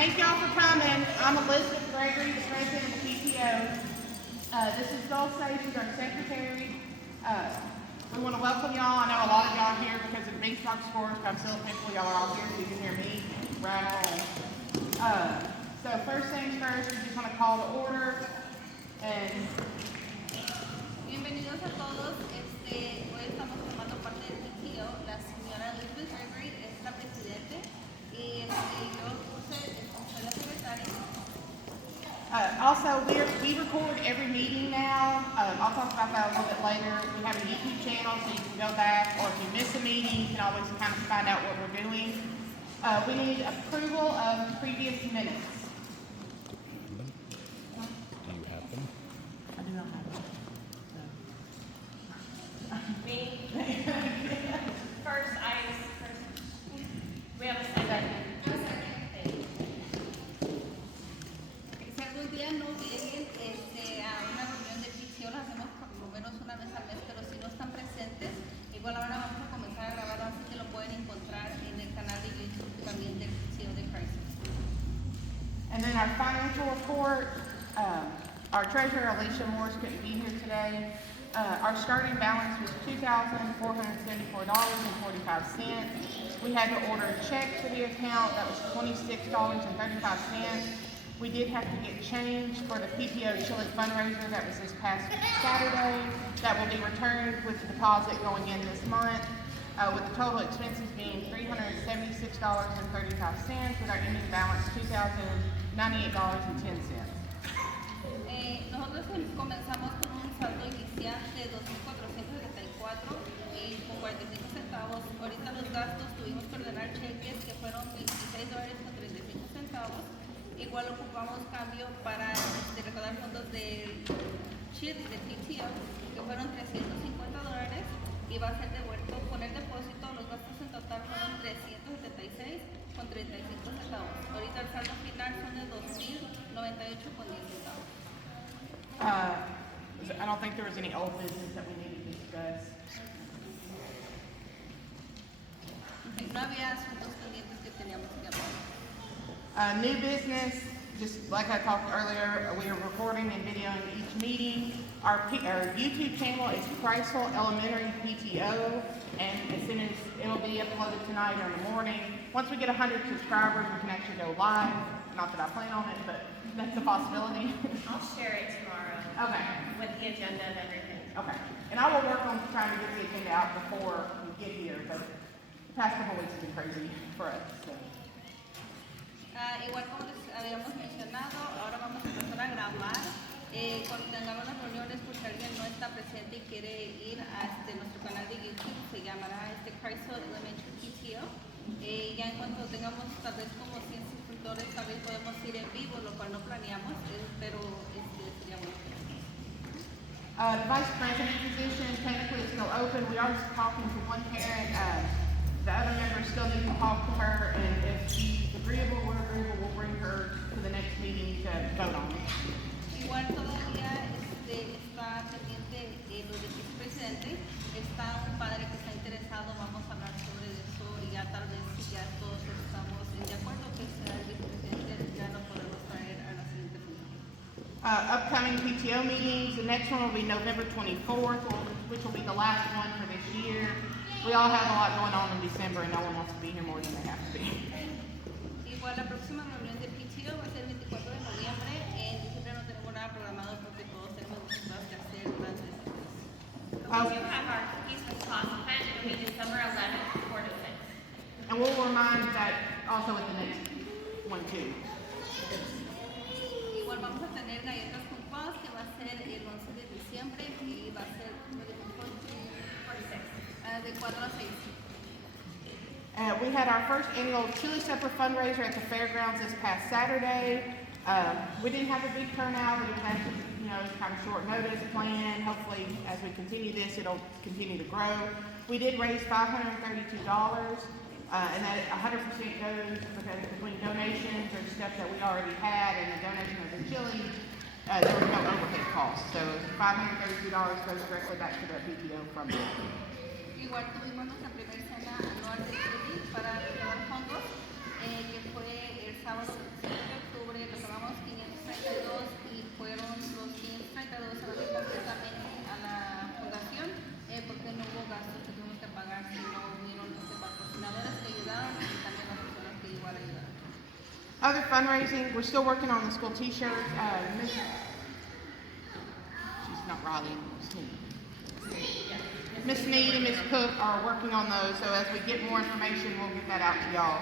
Thank y'all for coming. I'm Elizabeth Gregory, the president of the PTO. This is Dulce, she's our secretary. We want to welcome y'all. I know a lot of y'all are here because of the Beanstalk scores, but I'm still thankful y'all are all here so you can hear me rattle. So first things first, we just want to call to order. And bienvenidos a todos. Hoy estamos tomando parte del PTO. La señora Elizabeth Gregory es la presidente y yo soy la secretaria. Also, we record every meeting now. I'll talk about that a little bit later. We have a YouTube channel so you can go back, or if you miss a meeting, you can always kind of find out what we're doing. We need approval of previous minutes. Do you have them? I do not have them. Me. First, we have a second. Si algún día no vienen a una reunión de PTO, la hacemos por lo menos una vez al mes, pero si no están presentes, igual ahora vamos a comenzar a grabar, así que lo pueden encontrar en el canal de YouTube también del PTO de Crisis. And then our financial report, our treasurer, Alicia Morris, couldn't be here today. Our starting balance was $2,474.45. We had to order a check for the account. That was $26.35. We did have to get change for the PTO chili fundraiser that was this past Saturday. That will be returned with the deposit going in this month, with the total expenses being $376.35, with our ending balance $2,098.10. Nosotros comenzamos con un saldo inicial de $2,474 con 45 centavos. Ahorita los gastos tuvimos que ordenar cheques que fueron $26.35. Igual ocupamos cambio para recaudar fondos del chili de PTO, que fueron $350 y va a ser devuelto con el depósito. Los gastos en total fueron $376.35. Ahorita el saldo final son de $2,098.10. I don't think there was any old business that we needed to discuss. No había asuntos pendientes que teníamos que hablar. New business, just like I talked earlier, we are recording and videoing each meeting. Our YouTube channel is Chrysler Elementary PTO, and as soon as it'll be uploaded tonight or in the morning. Once we get 100 subscribers, we can actually go live. Not that I plan on it, but that's a possibility. I'll share it tomorrow. Okay. With the agenda and everything. Okay. And I will work on trying to get the agenda out before we get here, but the past couple weeks have been crazy for us. So. Igual como les habíamos mencionado, ahora vamos a empezar a grabar. Cuando tengamos las reuniones, pues si alguien no está presente y quiere ir a nuestro canal de YouTube, se llamará Chrysler Elementary PTO. Ya en cuanto tengamos tal vez como 100 suscriptores, tal vez podemos ir en vivo, lo cual no planeamos, pero sería bueno. The vice president position technically is still open. We are talking to one parent. The other members still need to talk to her, and if she's agreeable, we're agreeable, we'll bring her to the next meeting to vote on it. Igual todavía está pendiente lo del vicepresidente. Está un padre que está interesado, vamos a hablar sobre eso y ya tal vez si ya todos estamos de acuerdo que sea el vicepresidente, ya lo podemos traer a la siguiente junta. Upcoming PTO meetings, the next one will be November 24th, which will be the last one for this year. We all have a lot going on in December and no one wants to be here more than they have to be. Igual la próxima reunión de PTO va a ser el 24 de noviembre. En diciembre no tenemos nada programado porque todos tenemos muchas cosas que hacer durante ese mes. We do have our Cookies with Sauce event. It'll be December 11th, 4 to 6. And we'll remind that also at the next one too. Igual vamos a tener galletas con paz que va a ser el 11 de diciembre y va a ser de 4 a 6. We had our first annual Chili Supper fundraiser at the fairgrounds this past Saturday. We didn't have a big turnout, but it had to, kind of short notice plan. Hopefully, as we continue this, it'll continue to grow. We did raise $532, and that 100% goes because between donations or stuff that we already had and the donation of the chili, there was no overhead costs. So $532 goes directly back to the PTO from there. Igual tuvimos nuestra primera cena anual de chili para recaudar fondos, que fue el sábado Other fundraising, we're still working on the school t-shirts. She's not Riley, Miss Sneed and Miss Cook are working on those, so as we get more information, we'll get that out to y'all.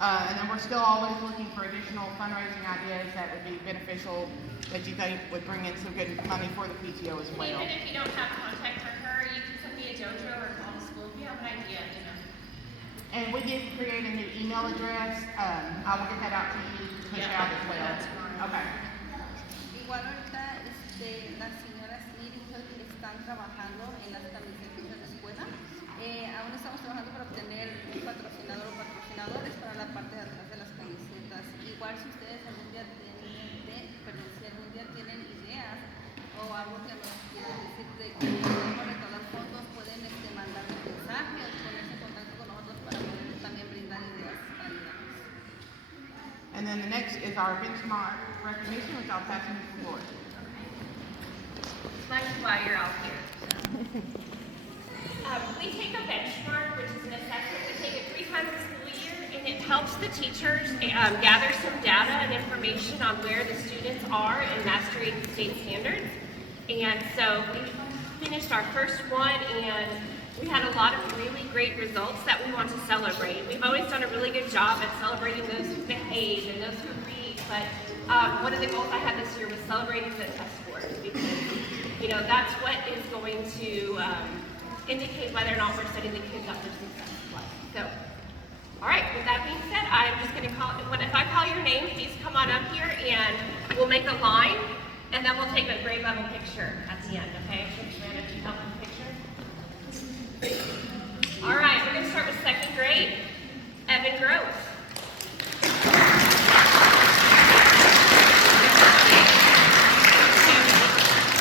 And then we're still always looking for additional fundraising ideas that would be beneficial, that you think would bring in some good money for the PTO as well. Even if you don't have contact for her, you can send me a dojo or call the school if you have an idea, you know. And we did create a new email address. I will get that out to you, push it out as well. Okay. Igual ahorita las señoras Smith y Cook están trabajando en las camisetas de la escuela. Aún estamos trabajando para obtener un patrocinador o patrocinadores para la parte de atrás de las camisetas. Igual si ustedes algún día tienen ideas o algo que nos quieran decir de que podemos recaudar fondos, pueden mandar un mensaje o ponerse en contacto con nosotros para poder también brindar ideas válidas. And then the next is our benchmark recognition, which I'll pass you the floor. That's why you're out here. We take a benchmark, which is an assessment. We take it 3 times a school year, and it helps the teachers gather some data and information on where the students are in mastering state standards. And so we finished our first one, and we had a lot of really great results that we want to celebrate. We've always done a really good job at celebrating those who behave and those who read, but one of the goals I had this year was celebrating the test scores, because that's what is going to indicate whether or not we're setting the kids up for success in life. So, all right, with that being said, I'm just going to if I call your name, please come on up here and we'll make a line, and then we'll take a grade level picture at the end, okay? Joanna, can you help with the picture? All right, we're going to start with 2nd grade, Evan Gross.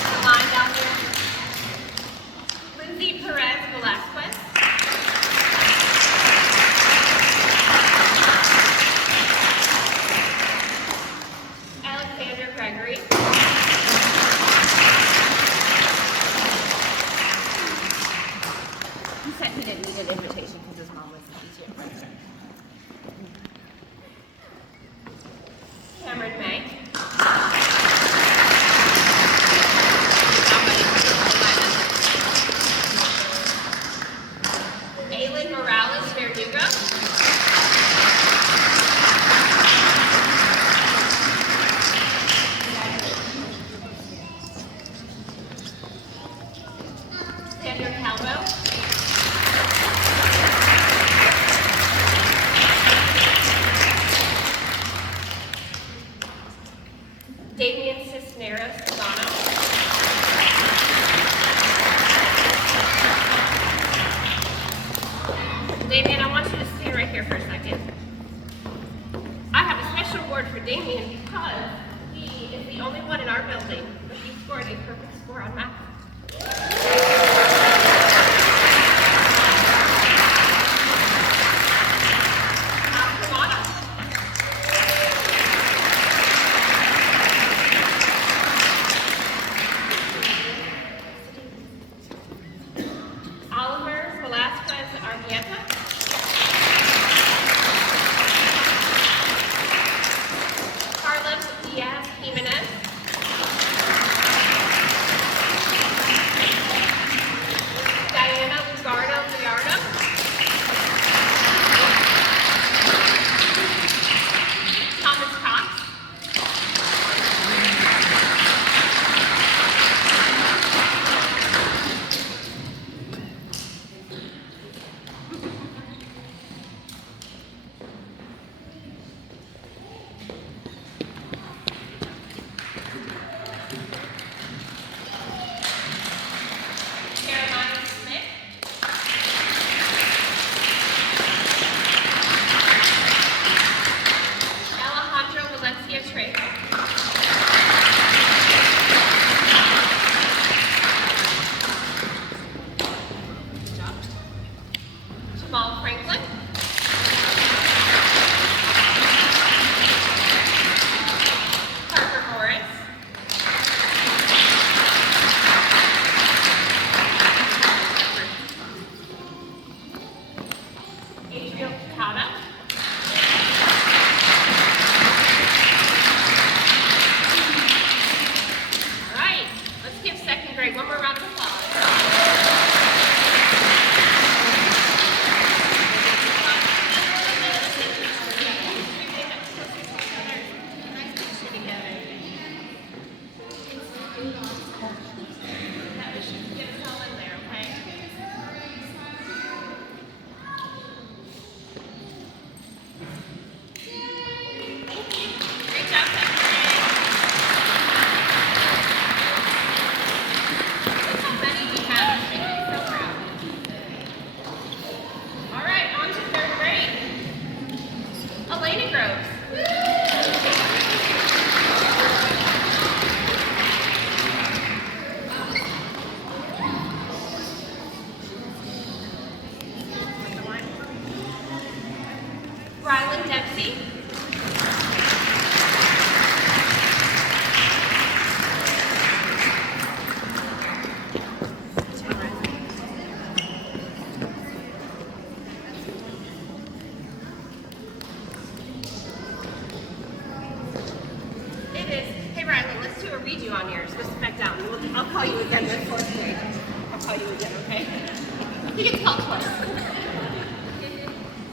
The line down there. Lindsay Perez Velasquez. Alexander Gregory. He said he didn't need an invitation because his mom was the PTO president. Cameron May. Aylin Morales Verdugo. Sandra Calvo. Damian Cisneros Solano. Damian, I want you to stay right here for a second. I have a special award for Damian because he is the only one in our building that he scored a perfect score on math. Oliver Velasquez Argueta. Carlos Diaz Jimenez. Rylan, let's do a redo on yours. Let's back down. I'll call you again with fourth grade. I'll call you again, okay? You get called twice.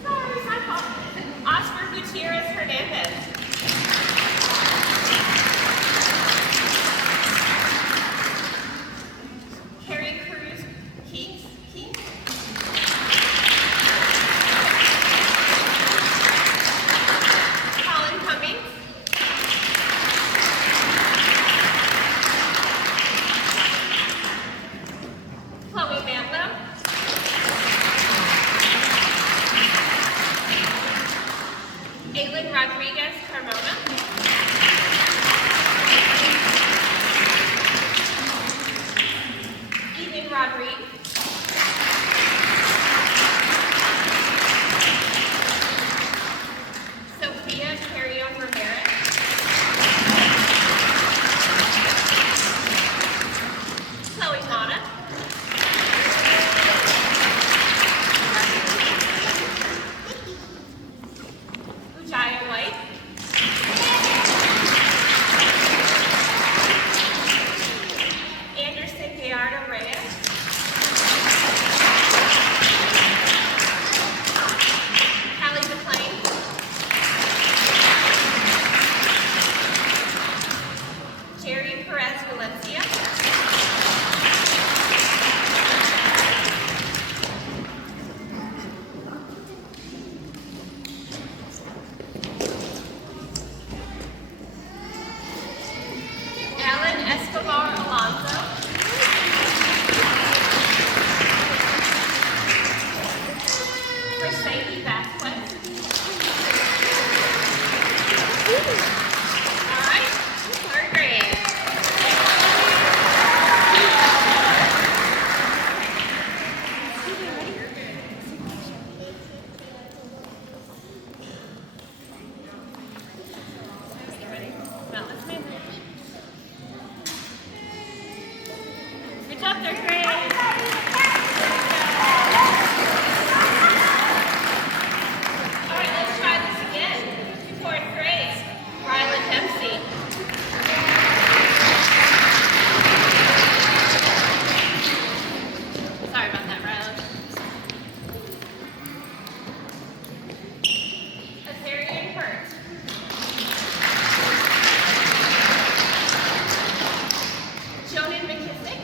Sorry, it's my fault. Oscar Gutierrez Hernandez. Carrie Cruz Keeks. Colin Cummings. Chloe Manlow. Aylin Rodriguez Carmona. Eden Rodriguez. Sophia Carrion Ramirez. Chloe Mata. Ujaya White. Anderson Gallardo Reyes. Callie McLean. Jerry Perez Valencia. Alan Escobar Alonso. Mercedes Vasquez. All right, third grade. Now let's move. Good job, third grade. All right, let's try this again. Fourth grade. Rylan Dempsey. Sorry about that, Rylan. Azarian Hurt. Jonan McKissick.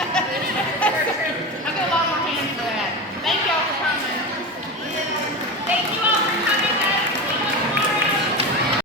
I get a lot more hands for that. Thank y'all for coming.